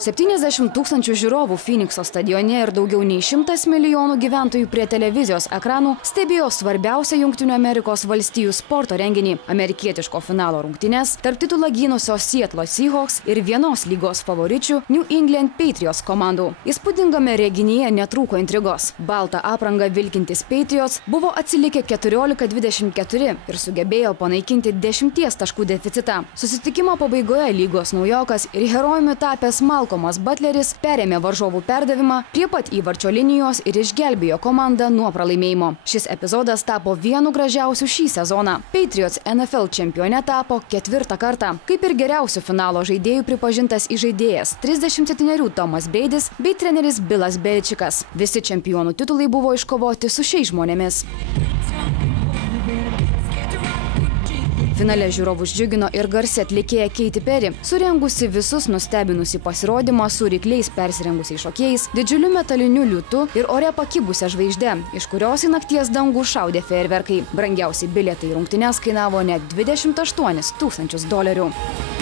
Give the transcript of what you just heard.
70 000 žiūrovų Phoenixo stadione ir daugiau nei 100 milijonų gyventojų prie televizijos ekranų stebėjo svarbiausią Jungtinių Amerikos valstijų sporto renginį – amerikietiško finalo rungtynes tarp titulą gynusios Seattle Seahawks ir vienos lygos favoričių New England Patriots komandų. Įspūdingame reginyje netrūko intrigos. Baltą aprangą vilkintis Patriots buvo atsilikę 14-24 ir sugebėjo panaikinti 10 taškų deficitą. Susitikimo pabaigoje lygos naujokas ir herojumi tapęs Malcolmas Butleris perėmė varžovų perdavimą prie pat įvarčio linijos ir išgelbėjo komandą nuo pralaimėjimo. Šis epizodas tapo vienu gražiausių šį sezoną. Patriots NFL čempione tapo 4. kartą. Kaip ir geriausių finalo žaidėjų pripažintas įžaidėjas 37 Tomas Braidis bei treneris Bilas Beličikas. Visi čempionų titulai buvo iškovoti su šiais žmonėmis. Finale žiūrovus džiugino ir garsi atlikėja Katy Perry, surengusi visus nustebinusi pasirodymą su rykliais persirengusiais šokėjais, didžiuliu metaliniu liūtu ir ore pakibusią žvaigždę, iš kurios į nakties dangų šaudė fejerverkai. Brangiausi bilietai į rungtynes kainavo net $28 000.